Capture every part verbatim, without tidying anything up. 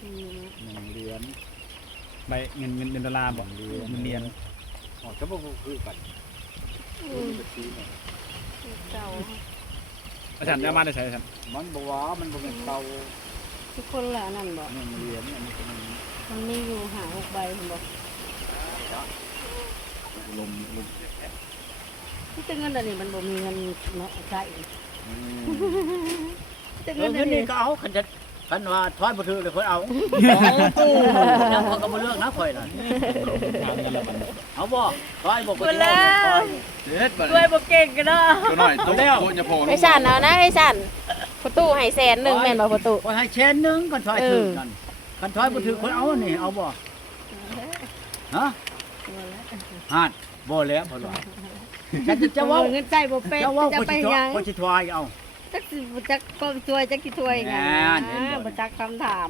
หนึ่งเหรียญใบเงินเงินเงินดอลลาร์บ่เงินเหรียญอ๋อจะบ่คือกันเป็นสีเนี่ยเก่าอาจารย์จะมาได้ใช้อาจารย์มันบ่ว่ามันบ่เป็นเตาทุกคนละนั่นบ่หนึ่งเหรียญอันนี้ก็มันมันมีอยู่หาหกใบเห็นบ่ลมลมที่ตึงเงินอันนี้มันบ่มีเงินเนาะใช้อืมตึงเอเงิอน เงิอันนนี่นี้ก็เอาคันจะคันว่าถอยบ่ถือเลยเพิ่นเอายังเขาก็บ่เลือกนะข่อยน่ะเอาบ่ถอยบ่คนละเด็ดบัดด้วยบ่เก่งกันเนาะตัวน้อยตัวตัวจะพอไอ้สันเอานะไอ้สันประตูให้แสนหนึ่งแม่นบ่ประตูข่อยให้แสนนึงคันถอยถือนั่นคันถอยบ่ถือคนเอานี่เอาบ่ฮะฮาดบ่แล้วเพิ่นว่าฉันจะจะเว้าเงินใช้บ่เป็นจะเว้าจะคนไปสิถอยยังคนสิถอยเอาจักสิบ่จักก็ช่วยจักสิช่วยหยังแม่นเห็นบ่บ่จักคำถาม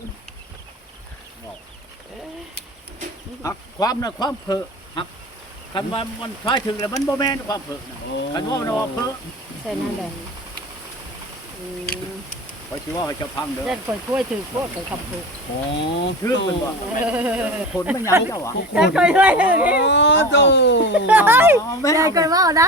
หักความน่ะความเพ้อหักคันว่ามันถอยถึงแล้วมันบ่แม่นความเพ้อน่ะคันว่ามันว่าเพ้อใส่นั่นแหละอืมข่อยสิว่าให้เจ้าพังเด้อเล่นข่อยช่วยถือพวกกับคำพูดโอ้ถือเป็นบ่ผลมันหยังเจ้าอ่ะจะข่อยช่วยถือโตไม่ได้ได้ข่อยเว้านะ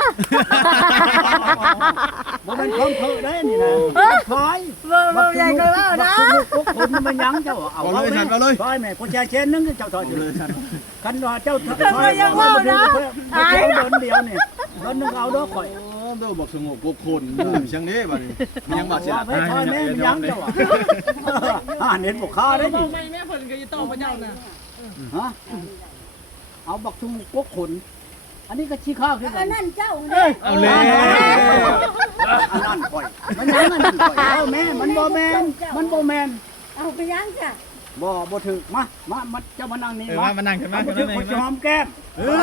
บ่แม่นความเพ้อได้นี่นะถอยบ่บ่ใหญ่ข่อยเว้านะพวกคนมันหยังเจ้าเอาเอาเลยฉันมาเลยถอยแม่คนแชร์เชนนึงเจ้าถอยถือคันว่าเจ้าถอยข่อยยังเว้านะตายเดินเดียวนี่เดินนึงเอาเด้อข่อยโตบอกสงบพวกคนช่างนี้บัดนี้ยังบาดเสียไม่ถอยแม่มันหยังเจ้าอ่ะอ่านเห็นบ่ค้าได้นี่ไม่แม่เพิ่นก็จะต้องพระเจ้านะฮะเอาบักชุมกกขนอันนี้ก็ชี้ข้าวขึ้นมานั่นเจ้าเอาเลยอันนั้นข่อยมันยังอันนั้นข่อยเอาแม่มันบ่แม่นมันบ่แม่นเอาไปยังจ้ะบ่บ่ถึกมามามาเจ้ามานั่งนี่เออมามามานั่งกันมาบ่กันถึนั่กงคนกัจะนหอมแก้ม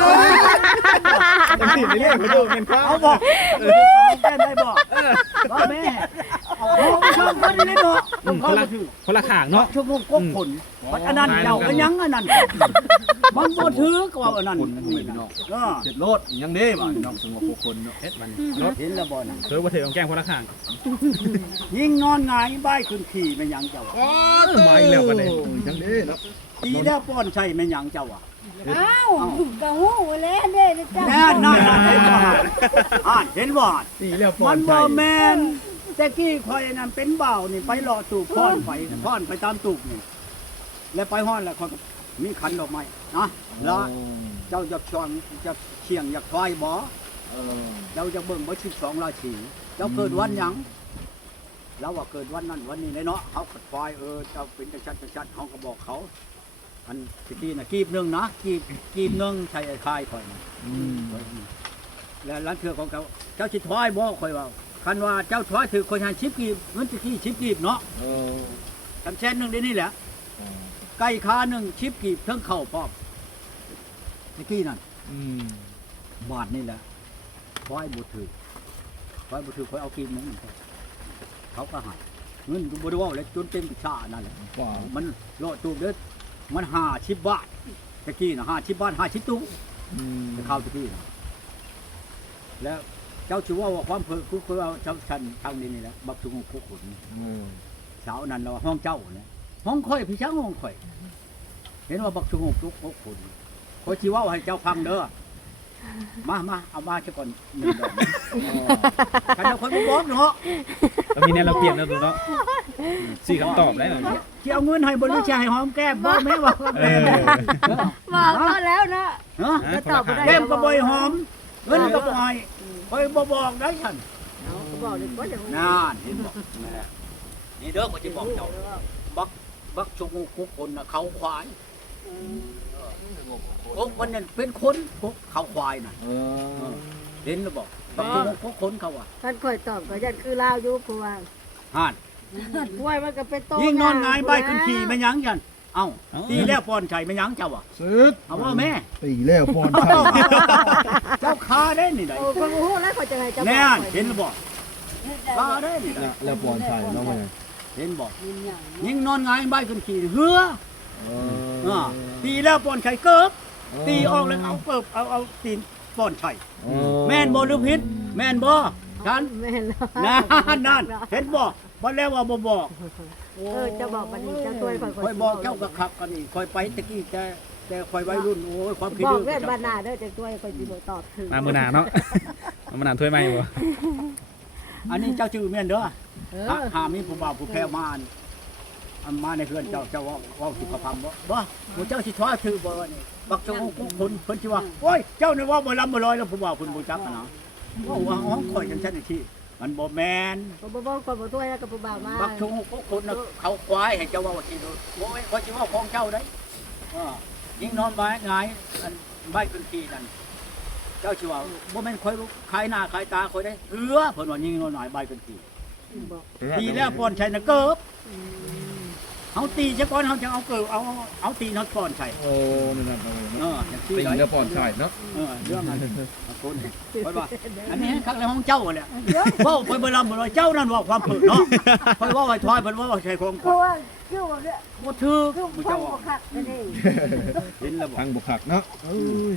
จังสิไปเรื่อยไปดูเงินเขาเอาบ่แก้มได้บ่บ่แม่เอาชอบคนนี้เนาะอืมคนละคนละข้างเนาะชั่วโมงกบผลอันนั้นเจ้าก็ยังอันนั้นมันบ่ถือก็ว่าอันนั้นคนมันไม่พี่น้องเออเจ็ดโลดยังเด้บ่น้องสงบพวกคนเนาะเอ็ดมันเห็นแล้วบ่น่ะเธอบ่ถือของแกงคนละข้างยิ่งนอนหงายบ้ายขึ้นขี่แม่หยังเจ้ามาอีกแล้วกันเลยยังเด้เนาะตีแล้วป้อนใช่แม่หยังเจ้าอ่ะอ้าวก็ฮู้แล้วเด้จ้ะแน่นั่นน่ะเห็นบ่อ่านเห็นบ่ตีแล้วปอมัน นใจบ่แม่นแต่กี้ข่อยนั่นเป็นบ่าวนี่ไปรอตูบพอนไปพอนไปตามตูบนี่แล้วไปฮ้อนแล้วเขาก็มีขันดอกไม้นะแล้วเจ้าอยากชอนอยากเชียงอยากควายบ่เออเจ้าจะเบิ่งบ่สิบสองราศีเจ้าเกิดวันหยังเราว่าเกิดวันนั้นวันนี้เลยเนาะเขาก็ควายเออเจ้าเป็นจังซั่นจังซั่นเขาก็บอกเขาอันสิกี้น่ะกีบหนึงนะกีบกีบหนึงใช่ไอ้คายข่อยน่ะอืมแล้วร้านเถื่อของเขาเจ้าสิถอยบ่ข่อยว่าคันว่าเจ้าถอยถือคนหันชิปกีบเงินสิกี้ชิปกีบเนาะเออทำแช่นหนึงได้นี่แหละไก่คาหนึงชิปกีบทั้งเข้าพร้อมสิกี้นั่นอืมบาทนี่แหละถอยบ่ถือถอยบ่ถือข่อยเอากีบหนึงนั่นไปเขาก็ให้เงินบ่ได้เว้าแล้วจนเต็มชานั่นแหละว้าวมันโลดตูบเด้อมันห้าสิบบาทตะกี้น่ะห้าสิบบาทห้าสิบตู้อืมจะเข้าตะกี้น่ะแล้วเจ้าชื่อว่าว่าความเพิ่คือคือเอาเจ้าชันทางนี้นี่แหละบักสุงคุกขุนอืมเช้านั้นเราห้องเจ้าเนี่ยห้องข่อยพี่เช้าห้องข่อย เห็นว่าบักสุงคุกขุนข่อยชื่อว่าให้เจ้าพังเด้อมามาเอามาซะก่อนหนึ่งดอกคันเอาคนบ่บอกเนาะแล้วมีแนวเราเปลี่ยนแล้วดูเนาะสี่คำตอบได้หน่อยสิเอาเงินให้บ่หรือสิให้หอมแก้มบ่แม่บอกว่าเอแม่อบอกก็แล้วนะเนาะจะตอบบ่ได้แก้มก็บ่ให้หอมเงินก็บ่ให้ข่อยบ่บอกได้ฉันเอาก็บอกเลยบ่ได้ฮู้นั่นเห็นบอกแม่นี่เด้อก็จะบอกเจ้าบักบักชงูคุกคนน่ะเขาควายโอ้คนนั้นเป็นคนคุกเขาควายน่ะเออเห็นหรือบอกบักชงูคุกคนเขาอ่ะท่านค่อยตอบก็ยันคือลาวอยู่ผู้ว่าห่านป่วยมันก็เป็นโตยิ่งนอนหงายใบขึ้นขี่ไม่ยั้งยันเอ้าตีแล้วปอนไข่ไม่ยั้งเจ้าอ่ะซื้อเอาว่าแม่ตีแล้วปอนไทยเจ้าคาได้นี่ได้โอ้ก็บ่ฮู้แล้วเขาจะให้เจ้าแน่นเห็นหรือบอกคาได้นี่ได้แล้วปอนไทยเนาะแม่เห็นบอกยิ่งนอนหงายใบขึ้นขี่เหือเออ่าตีแล้วปอนไข่เกิบ ตีออกแล้วเอาเปิบเอาเอาตีนป้อนไข่แม่นบ่หรือพิษแม่นบ่ท่านแม่นแล้วนั่นนั่นเห็นบ่บ่แล้วว่าบ่บอกเออเจ้าบอกบัดนี้เจ้าช่วยข่อยคอยบอกเจ้าก็ขับกันนี่คอยไปตะกี้แต่แต่คอยวัยรุ่นโอ้ยความคิดบอกดื้อเล่นบ้านหน้าเด้อจะช่วยข่อยสิบ่ตอบถึงมามื้อหน้าเนาะมามื้อหน้าถ้วยใหม่บ่อันนี้เจ้าชื่อแม่นเด้อเอหาอหามีผู้บ่าวผู้แพ้มาอันอันมาในเฮือนเจ้าเจ้าเว่าเว้าสุขภาพบ่บ่หมู่เจ้าสิท้อถือบ่ว่านี่บักเจ้าของคนเพิ่นสิว่าโอ้ยเจ้านี่เว่าบ่ลำบ่ลอยแล้วผู้บ่าวเพิ่นบ่จักกันเนาะเว้าว่าอ๋อข่อยจังซั่นอีกทีมันบ่แม่นบ่บ่บ่ข่อยบ่ช่วยแล้วก็ผู้บ่าวมาบักชงพวกคนน่ะเขาควายให้เจ้าเว่าว่าสิโดโอ้ยข่อยสิเว่าของเจ้าได้เออยิงนอนไว้หงายอันใบขึ้นที่นั่นเจ้าสิว่าบ่แม่นข่อยรู้ขายหน้าขายตาข่อยได้เหือเพิ่นว่ายิงนอนหน่อยใบขึ้นที่บอกตีแล้วป้อนใช้น่ะเกิบเฮาตีซะก่อนเฮาจะเอาเกิบเอาเอาตีนเฮาป้อนใช้โอ้นั่นน่ะโอ้เออจังซี่เป็นได้เนื้อปอนชายเนาะเออเรื่องนั้นคนข่อยว่าอันนี้ครั้งแรกของเจ้าแหละเว้าข่อยบ่ลำบ่ลอยเจ้านั่นว่าความเผิดเนาะข่อยเว้าให้ถอยเพิ่นเว้าใช้ของเพราะว่าชื่อว่าเนี่ยบ่ถูกคือบ่พ่อเจ้าบ่ว่าคักนี่เห็นแล้วบ่ทางบุกหักเนาะเอ้ย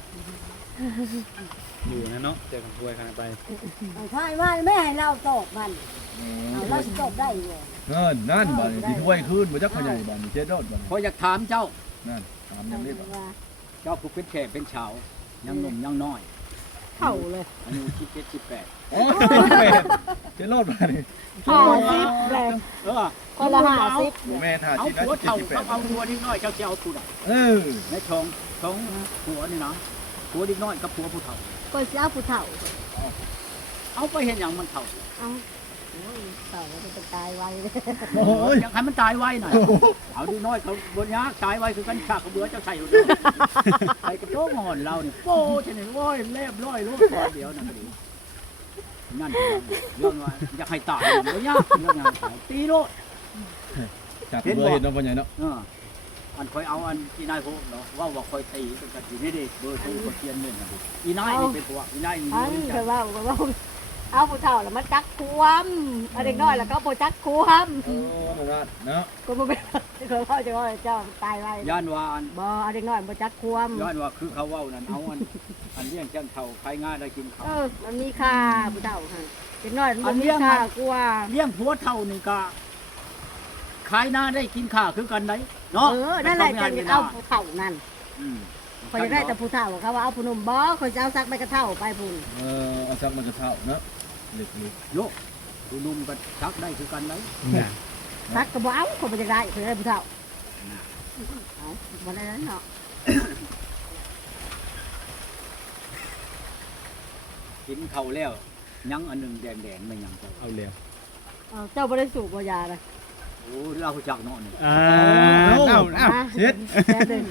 อยู่นะเนาะเจอกันถ้วยขนาดไปใช่ว่าแม่ให้เราตอบมันเอาเราสิตอบได้อยู่เงินนั่นบ่นี่สิถ้วยคืนบ่จักพ่อใหญ่บ่นี่เจ๊โดดบ่นี่ข่อยอยากถามเจ้านั่นถามยังนี้บ่ว่าเจ้าผู้เป็นแขกเป็นชาวยังหนุ่มยังน้อยเท่าเลยอายุสิบเจ็ดสิบแปดโอ้ยเจ๊โดดบ่นี่ห้าสิบเลยเออคนละห้าสิบแม่ท่าเอาสิบผัวเจ็ดเท่าสิบแปเขาดเอาผัวนิดน้อยเจ้าจะเอาผู้ใดเออในช่องช่องผัวนี่นะผัวนิดน้อยกับผัวผู้เฒ่าก็สิเอาผู้เฒ่าเอาไปเห็นอย่างมันเฒ่าเอาโอ้ยเฒ่าแล้วมันจะตายไวเลยโอ้ยอยากให้มันตายไวหน่อยเอาดีน้อยเขาบนยากตายไวคือกันฉากเขาเบื่อเจ้าใส่อยู่ด้วยใส่กระโจงอ่อนเราเนี่ยโป้จะเนี่ยโอ้ยเล็บร้อยลูกตัวเดียวนะก็ดีนั่นเรื่องว่าอยากให้ตายเดี๋ยวยากเรื่องงานตีโลดจักเบื่อเห็นเนาะพ่อใหญ่เนาะเอออันคอยเอาอันอีนายโคเนาะว่าว่าคอยตีเป็นกะทินี่ดิเบอร์โทรก็เขียนเนี่ยนะอีนายนี่เป็นตัวอีนายนี่อันนี่เคยว่าก็ว่าเอาผู้เฒ่าแล้วมันจักความเอาเด็กน้อยแล้วก็บ่จักความโอ้นั่นเนาะก็บ่เป็นเคยว่าจะว่าเจ้าตายไวย่านว่าอันบ่เอาเด็กน้อยบ่จักความย้อนว่าคือเขาเว้านั่นเอาอันอันเลี้ยงจังเฒ่าใครง่ายได้กินเขาเออมันมีค่าผู้เฒ่าหั่นเด็กน้อยมันบ่มีค่ากว่าเลี้ยงผัวเฒ่านี่ก็ขายหน้าได้กินข้าคือกันได้เนาะเออนั่นแหละจะเอาผู้เฒ่านั่นอืมข่อยจะได้แต่ผู้เฒ่าเขาว่าเอาผู้หนุ่มบ่ข่อยจะเอาซักใบกระเฒ่าไปพุ่นเออเอาซักมันกระเท่าเนาะเล็กโยกผู้หนุ่มก็ชักได้คือกันได้น่ะซักก็บ่เอาข่อยบ่จะได้ข่อยได้ผู้เฒ่าเอาบ่ได้นั้นเนาะกินเขาวแล้วยังอันหนึงแดงๆไม่ยังเจ้าเอาแล้วเอาเจ้าบ่ได้สูบบ่ยานะโอ้เราจักเนาะนี่อ้าวเอ้าเอ้าเช็ดแค่หนึ่ง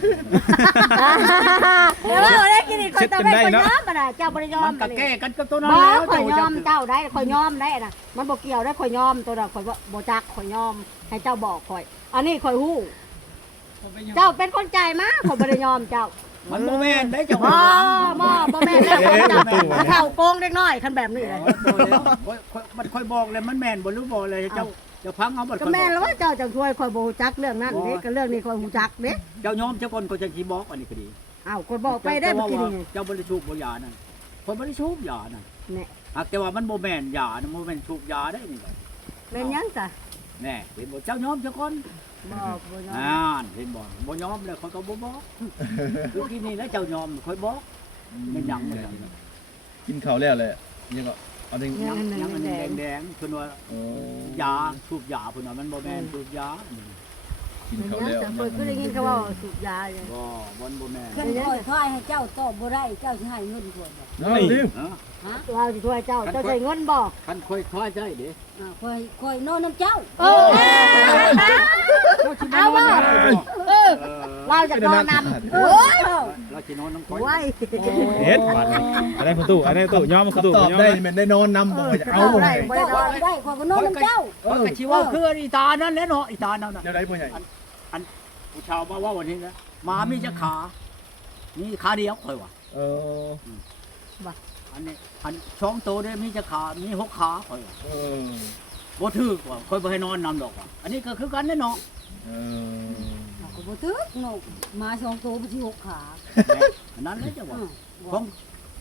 เออบ่ได้กินอีกคนต้องได้ข่อยยอมบ่ได้เจ้าบ่ได้ยอมัมนก็แก้กันกับตัวนั้นบ่แล้วข่อยยอมเจ้าเจ้าได้ข่อยยอมได้น่ะมันบ่เกี่ยวได้ข่อยยอมตัวน่ะข่อยบ่บ่จักข่อยยอมให้เจ้าบอกข่อย อันนี้ข่อยฮู้เจ้าเป็นคนจ่ายมาข่อยบ่ได้ยอมเจ้ามันโมแม่นได้เจ้าบ่บ่บ่แม่นแล้วข่อยจับผู้เฒ่าโกงเด็กน้อยคันแบบนี้เลยมันค่อยบอกเลยมันแม่นบ่รู้บ่เลยเจ้าเจ้าพังเอาบ่ก็แม่นแล้วว่าเจ้าจังช่วยข่อยบ่ฮู้จักเรื่องนั้นเด้ก็เรื่องนี้ข่อยฮู้จักเด้เจ้ายอมเจ้าคนก็จะสิบอกอันนี้ก็ดีอ้าวข่อยบอกไปได้เมื่อกี้นี่เจ้าบ่ได้สูบบ่ยานั่นคนบ่ได้สูบยานั่นแน่หากแต่ว่ามันบ่แม่นยานะบ่แม่นสูบยาได้นี่แม่นยังจ้ะแน่เห็นบ่เจ้ายอมเจ้าคนบ่บ่ยอมอ่านเห็นบ่บ่ยอมแล้วเขาก็บ่บอกคือที่นี่แล้วเจ้ายอมค่อยบอกมันหยังมันหยังกินข้าวแล้วแหละยังก็เอาได้หยังหยังอันแดงๆเพิ่นว่าโอ้ยาสูบยาเพิ่นว่ามันบ่แม่นสูบยากินแม่นข้าวยังแล้วจ้ะข่อยก็ได้ยินเขาว่าสูบยาอยู่บ่บ่บ่แม่นเพิ่นคอยทายให้เจ้าตอบบ่ได้เจ้าสิให้เงินก่อนบ่เนาะดิฮะเราสิช่วยเจ้าเจ้าใช้เงินบ่คันค่อยคว้าได้เด้อ่าคอยคอยนอนน้ำเจ้าเออเจ้าสินอนนำบ่เออเราจะนอนนำโอ้ยเราสินอนนำค่อยไว้เฮ็ดบัดนี้อะไรประตูอะไรประตูยอมประตูคำตอบยอมได้มันได้นอนนำบ่จะเอาบ่ให้บ่ได้นเจ้าอนบ่ได้คอยก็นอนน้ำเจ้าข้อยก็สิว่าคืออีตานั่นแหละเนาะอีตานั่นน่ะเดี๋ยวได้พ่อใหญ่ผู้ชาวมาว่าวันนี้นะหมามีจักขามีขาเดียวค่อยว่าเอออันนี้อันช่องโตได้มีจักขามีหกขาค่อยว่าเออบ่ถูกว่าค่อยบ่ให้นอนนำดอกว่าอันนี้ก็คือกันแน่เนาะเออเราก็บ่ตึกเนาะมาสองตัวบ่สิหกขาอันนั้นแหละจ้ะว่าอืมของข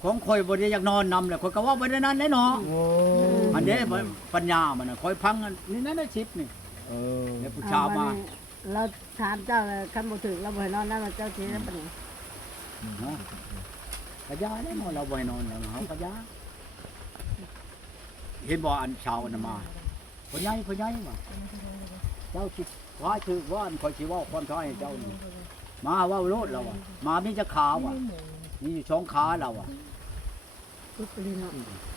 ของข่อยบ่ได้อยากนอนนำแหละข่อยก็ว่าบ่ได้นั้นแน่เนาะโอ้อันนี้ปัญญามันน่ะข่อยพังอันนี่นั่นน่ะชิดนี่เออแล้วผู้ชาวมาเราถามเจ้าเลยคันบ่ถึงเราบ่ให้นอนนั่นเจ้าสิได้ปานนี้เนาะกระยาแน่นอนเราบ่ให้นอนแล้วเฮากระยาเห็นบ่อันชาวน่ะมาพ่อใหญ่พ่อใหญ่ว่าเจ้าสิว่าคือว่าอันข่อยสิเว้าความท้ายให้เจ้านี่มาเว้าโลดแล้วอ่ะมามีจะขาว่ะมีอยู่สองขาเราอ่ะปุ๊บเลยเนาะ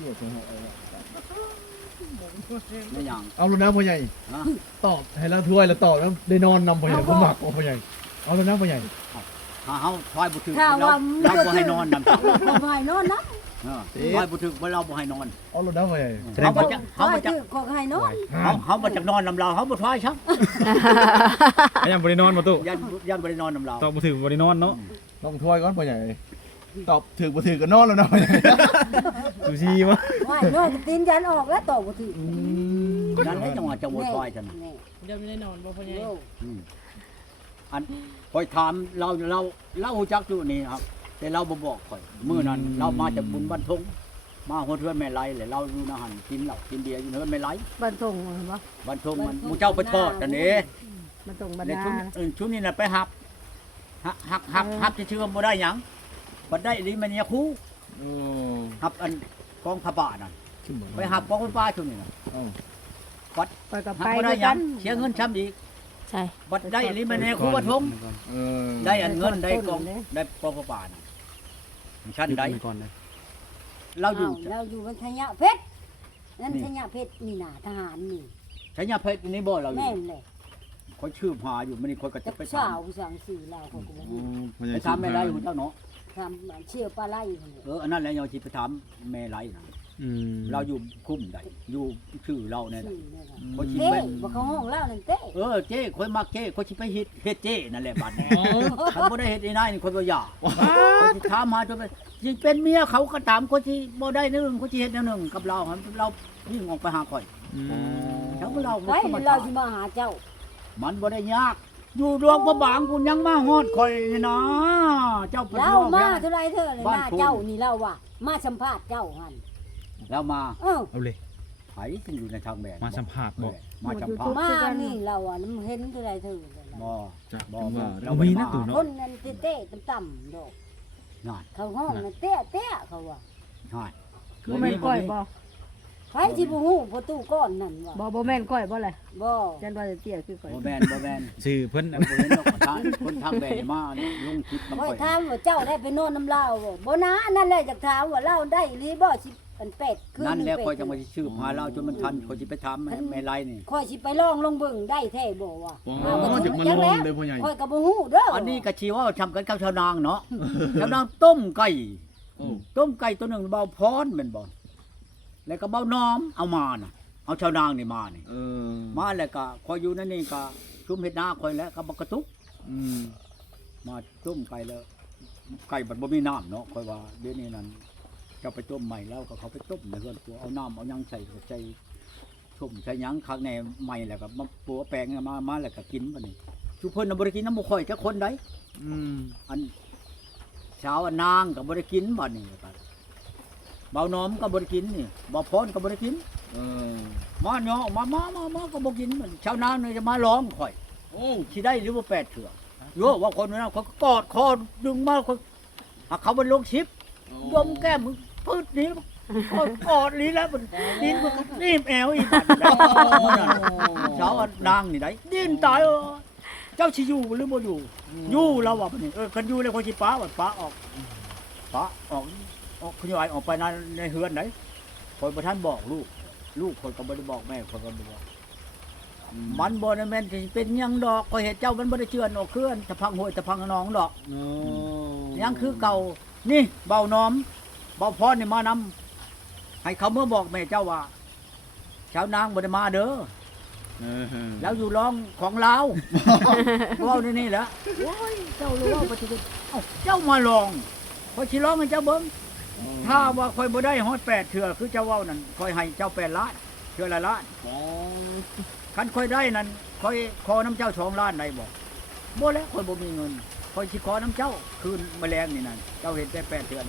ไม่หยังเอาลูกน้ำพ่อใหญ่ฮะตอบให้เราถ้วยแล้วตอบแล้วได้นอนนำพ่อใหญ่ผมหมักพ่อใหญ่เอาลูกน้ำพ่อใหญ่ถ้าเฮาทายบ่ถึกถ้าเราว่าเราบ่ให้นอนนำเจ้าบ่ให้นอนนะเออทายบ่ถึกบ่เราบ่ให้นอนเอาลูกน้ำพ่อใหญ่เฮาบ่จะเขาเฮาบ่จะขอให้นอนเฮาเฮาบ่จะนอนนำเราเฮาบ่ทายซักอ่ะยังบ่ได้นอนบ่ตู้ยันยันบ่ได้นอนนำเราตอบบ่ถึงบ่ได้นอนเนาะต้องถ้วยก่อนพ่อใหญ่ตอบถือบ่ถือก็นอนแล้วนะพ่อใหญ่ซูชิวะว่านอนตีนยันออกแล้วตอกบ่ถึงนั่นแหละจังหวะจะบ่ทายจังแน่เดี๋ยวไม่ได้นอนบ่พ่อใหญ่โย่อืมอันคอยถามเราเราเราฮู้จักอยู่นี่ครับ แต่เราบ่บอกข่อยมื้อนั้นเรามาจากบุญบ้านทงมาหัวเทือนแม่ไรเลยเราอยู่นะหั่นกินเหล้ากินเบียร์อยู่เทือนแม่ไรบ้านทงเห็นบ่บ้านทงมันหมู่เจ้าไปทอดอันนี้บ้านทงบ้านในนาชุดเออชุดนี้น่ะไปหับหักหักหักหักจะเชื่อบ่ได้หยังบ่ได้อีหลีมันเนี่ยคู่โอ้หับอันกองพระบาทน่ะไปหับกองพระบาทชุดนี้น่ะไปกับหักไปบ่ด้ได้วยหยักังนเสียเงินช้ำอีกใช่บ่ได้อีหลีมันเนี่ยคู่บ่ทงเออได้อันเงินได้กองได้กองพระบาทน่ะชั้นใดก่อนเลยเราอยู่อ้าวเราอยู่บนทยะเพชรนั่นทยะเพชรนี่น่ะทหารนี่ใช้ยาเพชรนี่บ่เราอยู่แม่นแหละเขาชื่อหาอยู่มันนี่คนก็จัจะกไปสาถามวสังสีลาวเขาก็บ่โอ้รู้พ่อใหญ่ไปถามแม่ไรอยู่เจ้าเนาะทำเชี่ยวปลาไหลนั่นแหละเอออันนั้นแหละยอชิไปถามแม่ไรนะอืมเราอยู่คุ้มใดอยู่ชื่อเราเนี่ยชื่อนั่นน่ะเขาชิเต้ไปบ่เขาห้องเล่านั่นเต้เออเจ้คอยมักเจ้เขาชิไปเฮ็ดเฮ็ดเจ้นั่นแหละบัดนี้เขาบ่ได้เฮ็ดไอ้นายนี่คนบ่อยากเขาสิถามมาจนไปสิเป็นเมียเขาก็ตามคนที่บ่ได้นึงเขาสิเฮ็ดแนวหนึงกับเราเรายิ่งออกไปหาข่อยอืมทั้งเราไว้เราสิมาหาเจ้ามันบ่ได้ยาก อยู่ดวงพระบางคุณยังมาฮอดข่อยนี่นะเจ้าเป็นเล่าน้องมาแท้เท่าไรเธอเลยบ้านมาคุณเจ้านี่เล่าว่ามาสัมภาษณ์เจ้าหันแล้วมาเออเอาเลยไผที่อยู่ในทางแบนมาสัมภาษณ์บ่มาสัมภาษณ์มานี่เราอ่ะน้ำเห็นเท่าไรเธอเลยบ่จักบ่ว่าบ่เรามีนะตู่เนาะคนนั้นเต้ๆต่ำๆดอกง่ายเขาห้องนั่นเต้เต้เขาว่าง่ายบ่แม่นก้อยบ่ใครที่บ่ฮู้ประตูก้อนนั่นว่าบ่บ่แม่นก้อยบ่เลยบ่จันว่าจะเตี้ยคือก้อยบ่แม่นบ่แม่นชื่อเพิ่นบ่อันเห็นดอกทางคนทางแบนมาลงคลิปกับค่อยข่อยถามว่าเจ้าได้ไปโน่นน้ำลาวบ่บ่นะนั่นแหละอยากถามว่าเล่าได้อีหรือบ่สิอันเป็ดคืนนั่นหแหละเป็ดข่อยจังว่าสิชื่อพาเราจนมันทันข่อยสิไปถามแม่แม่ไรนี่ค่อยสิไปลองลงเบิ่งได้แท้บ่ว่าโอ้อ้าวก็จักมาลองเลยพ่อใหญ่ค่อยก็บ่ฮู้เด้ออัอันนี้ก็ชีว่าทำกันกับชาวนางเนาะ ชาวนางต้มไก่โอ้ต้มไก่ตัวหนึงเบาพรแม่นบ่แล้วก็เบาน้อมเอามาน่ะเอาชาวนางนี่มานี่เออมาแล้วก็ข่อยอยู่นั่นนี่ก็ชุมเฮ็ดนาข่อยแล้วก็บักกระตุกอืมมาต้มไก่แล้วไก่บัดบ่มีน้ำเนาะค่อยว่าเดี๋ยวนี้นั่นเจ้าไปต้มใหม่แล้วก็เขาไปต้มในเรือนตัวเอาน้ำเอาหยังใส่ใส่ชุ่มใส่หยังข้างในใหม่แล้วก็มาปัวแปลงมามาแล้วก็กินบัดนี้ทุกเพิ่นน่ะบ่ได้กินน้ำบ่ค่อยจักคนใดอืมอันเช้าอันนางก็บ่ได้กินบัดนี้ครับเบาน้อมก็บ่ได้กินนี่เบาพรก็บ่ได้กินเออมาเนาะมามามามาก็บ่กินมันชาวนางนี่จะมาร้องข่อยโอ้สิได้หรือว่าแปดเถื่อโยว่าคนนั้นเขาก็กอดคอดึงมาเขาหากเขาเป็นโรคชิปดมแก้มมึงพืดนี้กอดกอดนี้แล้วมันดิ้นมันก็นิ่มแอวอีกบัดแล้วเช้าอันนางนี่ได้ดิ้นตายเออเจ้าสิอยู่หรือบ่อยู่อยู่แล้วว่าบัดนี้เออคันอยู่แล้วคนสิป้าบัดป้าออกป้าออกออกขยายออกไปในในเฮือนไหนคอยบ่ทันบอกลูกลูกคนก็บ่ได้บอกแม่คนก็บ่บอกมันบ่ได้แม่นสิเป็นหยังดอกก็เฮ็ดเจ้ามันบ่ได้เชื่อนออกเคลื่อนตะพังห้วยตะพังหนองดอกโอ้ยังคือเก่านี่เบาน้อมเบาพรนี่มานำให้เขาเมื่อบอกแม่เจ้าว่าชาวนางบ่ได้มาเด้อเออแล้วอยู่ร้องของลาวเว้านี่นี่แหละโอ้ยเจ้ารู้ว่าปฏิบัติเอ้าเจ้ามาลองคอยสิร้องให้เจ้าเบิ่งถ้าว่าคอยบ่ได้ฮอดแปดเถื่อคือเจ้าเว้านั่นคอยให้เจ้าแปดล้านเถื่อละล้านโอ้คันคอยได้นั่นคอยขอน้ำเจ้าสองล้านได้บ่บ่แล้วคอยบ่มีเงินคอยสิขอน้ำเจ้าคืนแมลงนี่นั่นเจ้าเห็นแต่แปดเถื่อเลยคอย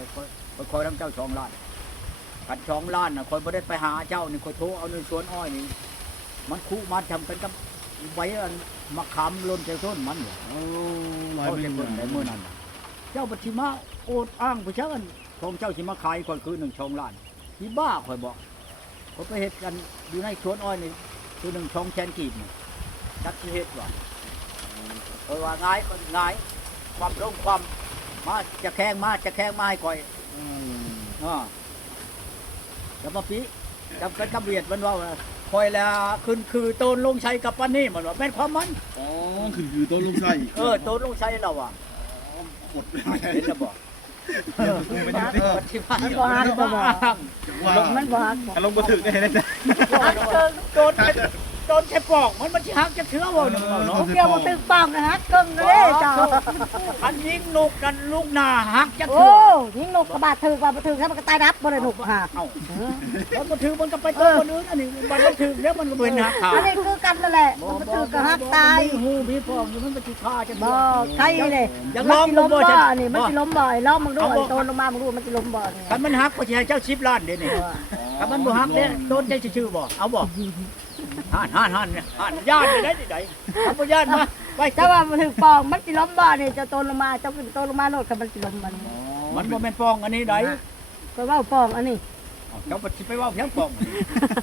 ข่อยคอยน้ำเจ้าสองล้านขันสองล้านน่ะข่อยบ่ได้ไปหาเจ้านี่ข่อยโทรเอาในสวนอ้อยนี่มันคู่มาทำกันกับไว้อันมะขามล้นใจต้นมันเหรอโอ้ลอยเขาไปจะเบิ่เบิ่งงได้มื้อนั้นน่ะเจ้าบัชิมาโอดอ้างผู้เชิญของเจ้าสิมาขายข่อยคือหนึ่งช่องล้านที่บ้าข่อยบอกเขาไปเฮ็ดกันอยู่ในสวนอ้อยนี่คือหนึ่งช่องแสนกีบนี่จักสิเฮ็ดว่าเออว่าง่ายก็ง่ายความลงความมาจะแข้งมาจะแข้งมาให้ข่อยอืมอ่าแล้วมาปีจำกันกับเวียดมันว่าคอยแล้วขึ้นคือโตนลงชัยกับปานนี่มันว่าแม่นความมันอ๋อคือคือต้นลูกไส้เออโตนลงชัยเราอ่ะหมดไปเห็นแล้วบอกมันอยู่ที่ปฏิบัติมันบ่ฮักบ่บอกว่ามันบ่ฮักบ่อารมณ์บ่ถึกได้ได้โตนโตนแค่ปอกมันมันสิหักจะเชื้อบ่เนาะเนาะเกี่ยวบ่ตึกปองนะฮักกึ่งเด้เจ้าอันยิงลูกกันลูกหน้าหักจะโอ้เชื้อยิงนกกระบาดถึกว่าบ่ถึกแล้วมันก็ตายดับบ่ได้นกค่ะเอ้ามันบ่ถือมันก็ไปตัวคนอื่นอันนี้มันบ่ถือแล้วมันก็เป็นหักขาอันนี้คือกันนั่นแหละมันถึกก็ฮักตายหูพี่ฟองอยู่มันบ่สิฆ่าจะบ่ใครเลยยังมันล้อมสิล้มบ่บ่ฉันนี่มันสิล้มบ่ไอ้ล้อมมึงดูไอ้โตนลงมามึงดูมันสิล้มบ่นี่คันมันหักก็สิให้เจ้าสิบล้านเด้นี่คันมันบ่หักเด้โดนใจชื่อๆบ่เอาบ่ห่านห่านห่านเนี่ยห่านญาติได้ได้ได้เอาบ่ญาติมาไปเจ้าว่ามันถึกปองมันสิล้มบ่นี่เจ้าโตนลงมาเจ้าขึ้นโตนลงมาโลดก็มันสิล้มมันมันบ่แม่นปองอันนี้ได้ก็ว่าปองอันนี้เจ้าบ่สิไปเว้าเพียงปองอันนี้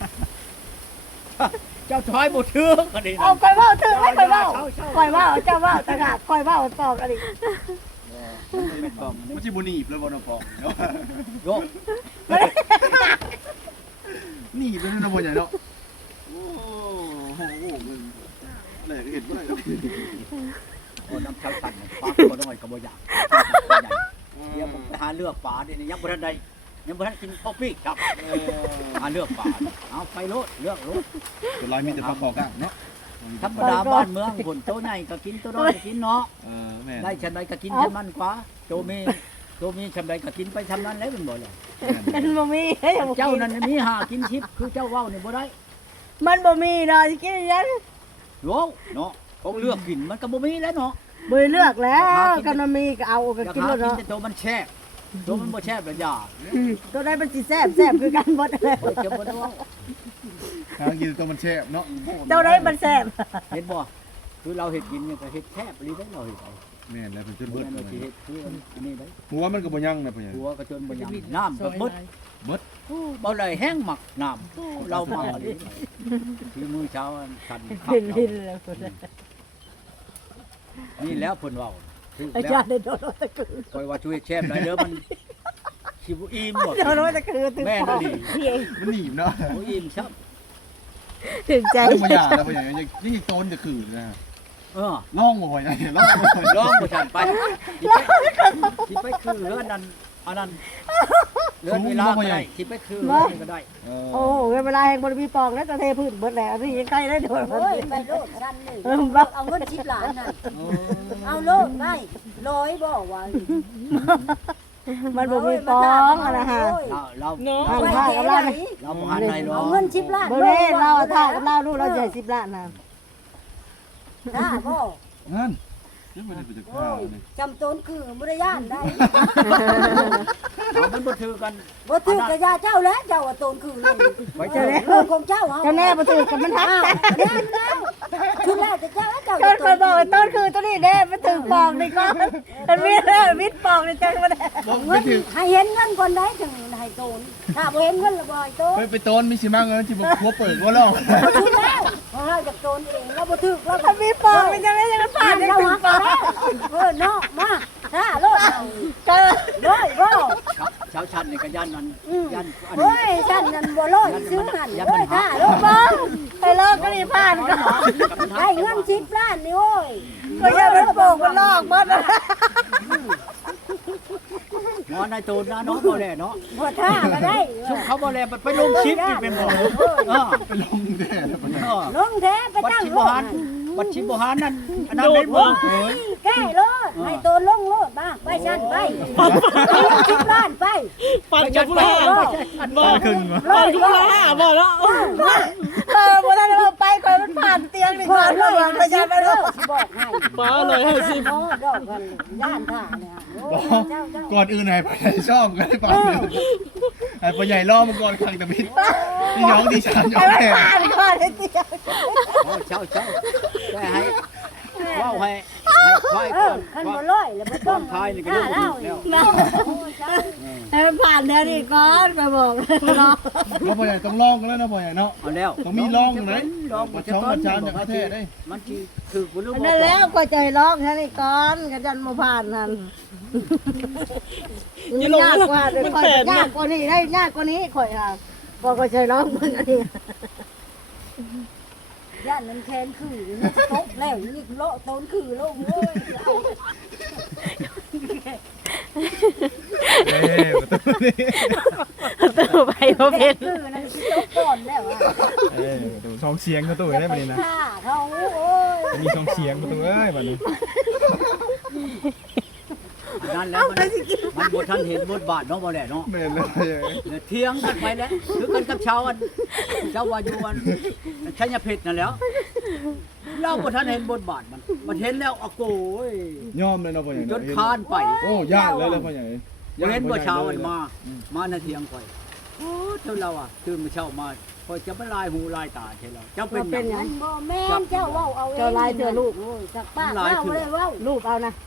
เจ้าถอยบ่ถึงอันนี้เอาคอยเว้าถึกให้คอยเว้าคอยเว้าเจ้าเว้าต่างหากคอยเว้าปองอันนี้มันแม่นปองอันนี้มันสิบ่หนีบแล้วบ่น้องปองเนาะโยกหนีบแล้วนะบ่ใหญ่เนาะโอ้โหมันแหลกเห็นบ่ได้โอ้น้ำชาวตันปลาบ่น้อยก็บ่อยากเดี๋ยวผมไปหาเลือกปลาเดี๋ยวนี้ยังบ่ทันได้ยังบ่ทันกินข้าวปีกครับหาเลือกปลาเอาไปโลดเลือกโลดตัวลายมีแต่ปลาคอก้างเนาะธรรมดาบ้านเมืองคนโตใหญ่ก็กินโตน้อยก็กินเนาะเออแม่นได้ชำไรก็กินชำนั้นกว่าโตมีโตมีชำไรก็กินไปชำนั้นแล้วเป็นบ่เลยมันบ่มีเฮ้ยเจ้านั้นมีหากินชิปคือเจ้าเว้านี่บ่ได้มันบ่มีเนาะสิกินยังโยเนาะของเลือกกินมันก็บ่มีแล้วเนาะบ่ได้เลือกแล้วกันมันมีก็เอาก็อยากกินหาแล้วกินเนาะแต่โตมันแช่บโตมันบ่แช่บแล้วอย่าตัวใดมันสิแซ่บแซ่บคือกันหมดเลยโอ้ยเจ้าบ่ได้เว้าทางกินตัวมันแซ่บเนาะตัวใดมันแซ่บเห็นบ่คือเราเฮ็ดกินเนี่ยก็เฮ็ดแซ่บอีหลีได้เราเฮ็ดเอาแม่นแล้วเป็นจนเบิเบิดดเราสิเฮ็ดคืออันนี้ได้หัวมันก็บ่ยั่งนะพ่อใหญ่หัวก็จนบ่ยังน้ำก็เบิดเบิดบ่เลยแห้งหมักน้ำเรามาอันนี้ที่มื้อเช้าทันขับพินเราพินแล้วคนนี่แล้วเพิ่นเว้าถึกอาแล้วจารย์ได้โดนตะกือคอยว่าช่วยแช่มหน่อยเด้อมันสิบ่อิ่มบ่โดนตะกือถึงแม่นปอดีพี่เองมันหนีบเนาะบ่อิ่มซับถึงใจยังบ่อยากนะพ่อใหญ่ยังยังอีกโตนจะขืนนะเออล่องบ่พ่อใหญ่ล่องบ่พ่อใหญ่ลองบ่ทันไปสิไปคือเรือนนั้นอันนั้นเรือนเวลาก็ได้สิไปคือเรือนนี้ก็ได้เออโอ้เวลาแห่งบริมีปองแล้วจะเทพื้นเบิดแล้วนี่ยังใกล้ได้โดนโอ้ยไปโลดสั้นเลยเออบ่เอาเงินชิบหลานน่ะเอาโลดได้ร้อยบ่ว่ามันบ่มีปองอะนะฮะเราเราเอาไปท่าแก่กับไหเรานเนี่ยเราบ่หันไหนหรอเอากเงินชิบล้านบ่ได้เราเอาท่ากับเราลูกเราใหญ่สิบล้านนะถ้าบ่นั่นยังไม่ได้ไปจากโอ้ข้าวย เลยจำต้นคือบ่ได้ย่านได้เอามันบ่ถือกันบ่ถือกระยาเจ้าแล้วเจ้าว่าต้นคือเลยไว้เจ้าเจ้าเรื่องของเจ้าเฮาเจ้าแน่บ่ถือกับมันทักอ้าวแน่นแล้วชุดแรกแต่เจ้าแล้วเจ้าต้นเคยบอกว่าต้นคือตัวนี้เด้มันถือปองนี่ก่อนมันมีเรื่องวิทย์ปองนี่จังบ่ได้บอกเงิไม่นถึงให้เห็นเงินก่อนได้ถึงให้โตนถ้าบ่เห็นเงินและบ่ให้โตนไปไปโตนมีสิมากเงินที่บอกหัวเปิดว่าล่องบ่ถือแล้วของเราจากโตนเองเราบ่ถือเรามันมีปองมันจังได๋ยังผ่านได้เราถึงหักปองแล้วเออเนาะมาถ้าโลดก็ร้อยบ่เช้าชันนี่ก็ยันนั้นยันอันเฮ้ยฉันนั่นบ่ร้อยซื้อหันเฮ้ยถ้าโลดปองไปเลิกก็นี่ผ่านก็ได้เงินสิบล้านนี่โอ้ยก็อย่ามันโป่งมันลอกหมดหมอในตูนนะเนาะบ่แลเนาะบ่ท่าก็ได้ชุบเขาบ่แลไปลงชิปนี่เป็นบ่เออไปลงแน่แล้วพ่อใหญ่เออลงแท้ไปบัตตั้รง ชิบโลหาดนบัตรชิบหานนั่นอันนั้นได้บ่เอ้ยแก้โลดให้โตนลงโลดมาไปฉันไปไปลงสิบล้านไปปันกับผู้ล่าบ่บ่ขึ้นมาร้อยปันกับผู้ล่าบ่แล้วเออบ่ทันเอาไปก่อนมันผ่านเตียงนี่พอก่อนเลเลย ยมัไม่นใช่จะไปไปแล้เลิวกสิบอกให้ป้าเลยให้สิโอ้ดอกกันย่านท่าเนี่ยโอ้เจ้าเจ้าก่อนอื่นให้พ่อใหญ่ซ่อมกันให้ฟังให้พ่อใหญ่ล่อมังกรครั้งตะมิดที่น้องที่ฉันยอมแพ้ผ่านก่อนเลยเตียงเอาเช้าเช้าได้ให้เว้าให้ให้ควายเอก่ออน คันบ่ร้อยแล้วบ่คต้อวาง มทายนี่ก็หรู้น้าแล้เล่าว โอ้เจ้าให้มันผ่านเดี๋ยวนี้ก่อนไปบอกเนาะแล้วพ่อใหญ่ต้องลองกันแล้วนะพ่อใหญ่เนาะเอาแล้วต้องมีลองอยู่ไหนลองบัดช้องบัดชามจากประเทศได้มันสิคือกูรู้อันนั้นแล้วก็ใจร้องแค่นี้ก่อนกันจันมาผ่านนั่นมันยากกว่าเดี๋ยวค่อยยากกว่านี้ได้ยากกว่านี้ค่อยค่ะก็ก็ใจร้องมึงอันนี้ย่านนั้นแค้นคือนี่ตกแล้วนี่โลต้นคือโลโอ้ยเอาเอ้ยประตูนี่ตู้ไปบ่แค้เป็นนคือนั่นสิตกก่อนแล้วอ่ะเอ้ยประตูช่องเสียงประตูได้บัดนี้นะฆ่าเขาโอ้ยจะมีช่องเสียงประตูเอ้ยบัดนี้นั่นแล้วมันมันบ่ทันเห็นบทบาทเนาะบ่แหละเนาะแม่นเลยพ่อใหญ่เนี่ยเถียงกันไปแล้วคือกันกับชาวอันเจ้าว่าอยู่วันชัยเพชรนั่นแหล้วเราบ่ทันเห็นบทบาทมันมันเห็นแล้วอะโกยยอมเลยเนาะพ่อใหญ่จนคานไปโอ้ย่านเลยเลยพ่อใหญ่บ่เห็นบ่เช้ามันมา มาในเถียงข่อยโอ้เท่าเราอ่ะตื่นมาเช้ามาข่อยจะบ่ลายหูลายตาใช่แล้วเจ้าเป็นหยังมันบ่แม่นเจ้าเว้าเอาเองเจ้าลายเจอลูกโอ้ยจากปากเว้าเลยเว้าลูกเอานะ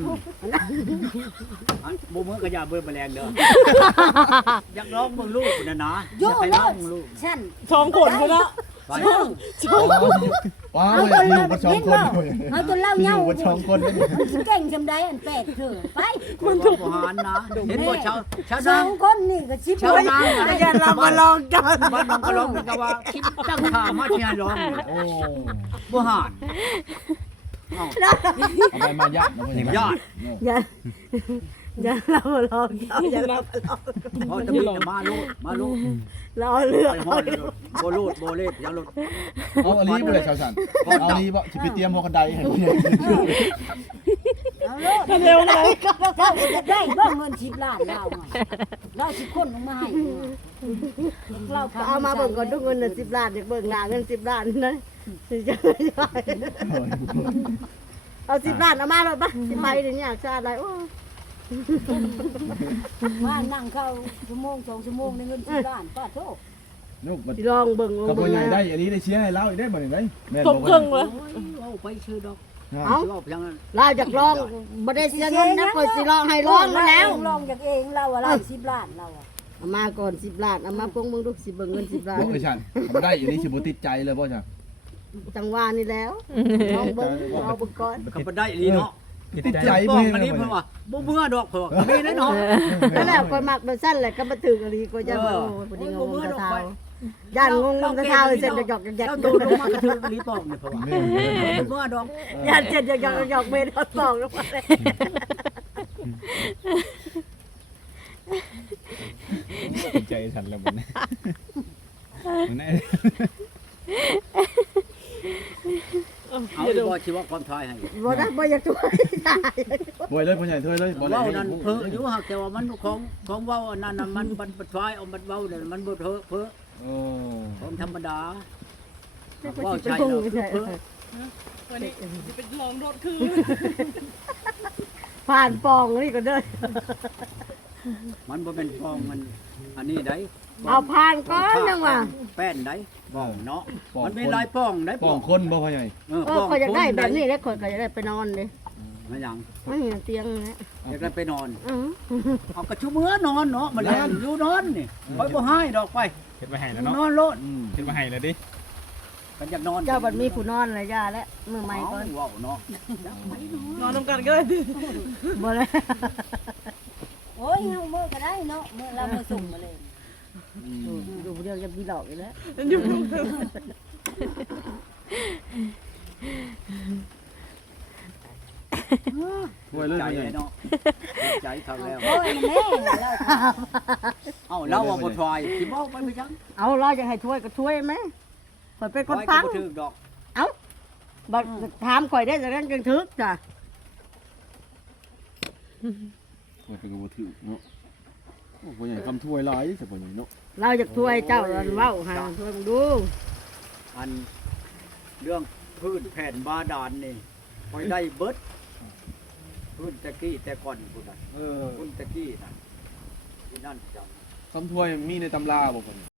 อันบ่มือก็อย่าเบิ่งแมลงเด้ออยากลองเบิ่งลูกนั่นนะอโย่ยากให้โลลองดเบิ่งลูกฉันสองคนพุ่นละไปว้าวเอาพ่อจใหญ่นอยู่เราบนช่องเห็นคนเว้าพ่อใหญ่เอาจนเล่าอเหย้ายู่บนช่องคนได้มันสิเก่งจำได้อันแปดเถอะไปมันถูกบ่หารนะเห็นบ่เช้าเช้าสอนั้งงคนนี่ก็สิบเช้าคนนั้นไม่ใช่เรามาลองกันบ้านน้องก็ร้องกันว่าคิดตั้งท่ามาที่ให้ร้องโอ้บ่หารเอ้าเอาไปมาญาตินะพ่อใหญ่ญาติอย่าอย่าเรามาลองกันอย่าเรามาลองพอจะมีแต่มาลูกมาลูกเราเลือกไปฮอดเลยบ่ลูดบ่เล็ดยังลูดเอาอันนี้บ่ได้ชาวสันเอาอันนี้บ่สิไปเตรียมหัวกระไดให้พ่อใหญ่เอาโลดเร็วเลยเจ้าจะได้บ่เงินสิบล้านเราอะเราสิคนลงมาให้เราเอามาเบิ่งก่อนทุกเงินน่ะสิบล้านเด็กเบิ่งหน้าเงินสิบล้านนะสิจะเอาสิบล้านเอามาแล้วปะสิไปเดี๋ยวนี้อยากชาติอะไรโอ้มานั่งเข้าชั่วโมงสองชั่วโมงในเงินสิบล้านป้าโทษนุกบัดสิลองเบิ่งกับพ่อใหญ่ได้อันนี้ได้เชียร์ให้เราอีกได้บ่ได้ไหมแม่นครบครึ่งเลยโอ้ยเอาไปชื่อดอกเอารอบยังนั้นเราอยากลองบ่ได้เสียเงินนะคอยสิลองให้ลองมาแล้วลองจากเองเราอะไรสิบล้านเราอะเอามาก่อนสิบล้านเอามาพวงมึงดูสิเบิ่งเงินสิบล้านบ่เคยฉันบ่ได้อันนี้สิบ่ติดใจเลยบ่จ้ะจังหวะนี่แล้วลองเบิ่งเอาเบิ่งก่อนก็บ่ได้อีหลีเนาะติดใจป้บ่องเห็นอันนี้เลเพิ่นยว่าบ่เบื่อดอกเพิ่นว่ามีแน่นอนนั่นแหละคอยมักแบบสั้นแหละก็มาถึงอะไรก็จะโอ้พอดีงงกระเท้าย่านงงกระเท้าเส้นหยอกๆแยกเจ้าๆโดนลงมากระทืบอีหลีป้องนี่เพิ่นว่าบ่เบื่อดอกย่านเส้นหยอกๆหยอกๆเมนเขาสองลงมาเลยติดใจฉันแล้วบ่เนี่ยมันได้เอาอีบ่ชีวะความทายให้บ่ได้บ่อยากช่วยตายบ่เลยพ่อใหญ่ถ้วยเลยบ่ได้เว้านั่นเพ้ออยู่หักแต่ว่ามันของของเว้าอันนั้นน่ะมันมันบ่ทายเอามันเว้าเนี่ยมันบ่เพ้อเพ้อโอ้ของธรรมดาเป็นเว้าผู้ใช่ชายเนาะใช่เพ้อวันนี้จะเป็นลองโดดคือผ่านปองนี่ก็เด้อมันบ่เป็นฟองมันอันนี้ได้เอาผ่านก่อนจังว่าแป้นได้บ้องเนาะมันมีหลายป้องได้ป้องคนบ่พ่อใหญ่เออเออป้องคอยอยากได้แบบนี้แล้วคอยก็อยากได้ไปนอนเลยมันหยังไม่มีเตียงนะอยากได้ไปนอนอือเอากระชุมือนอนเนาะมาแล้วอยู่นอนนี่คอยบ่ให้ดอกไปเห็นมาให้อแล้วยู่เนาะนอนโลดอืมเห็นมาให้แล้วดิกันอยากนอนเจ้าบัดมีผู้นอนเลยย่าแล้วมือใหม่ก่อนเว้าเนาะนอนนำกันก็ได้ดิบ่เลยโอ้ยเฮาเมื่อก็ได้เนาะเมื่อเรามาส่งมาเลยดูเดียวจะมีหลอกอีกแล้วอยู่ลูกถ้วยเลยใจพ่อใหญ่เนาะใจเขาแล้วโอ้ยแม่เราเอ้าเราว่าบ่ทอยสิบอกไปไปจังเอาเราจะให้ช่วยก็ช่วยไหมข่อยเป็นคนไว้ฟังก็บ่ถึกดอกบัดถามข่อยได้จากนั้นจังทึกจ้ะถ้วยเป็นกระบ่ถือเนาะโอ้พ่อใหญ่คำถ้วยหลายสิพ่อใหญ่เนาะเราจะช่วยเจ้าเว้าหาช่วยมึงดูอันเรื่องพื้นแผ่นบาดาลนี่คอยได้เบิดพื้นตะกี้แต่ก่อนพุ่นน่ะเออพื้นตะกี้น่ะที่นั่นจำคำถ้วยมีในตำราบ่ผม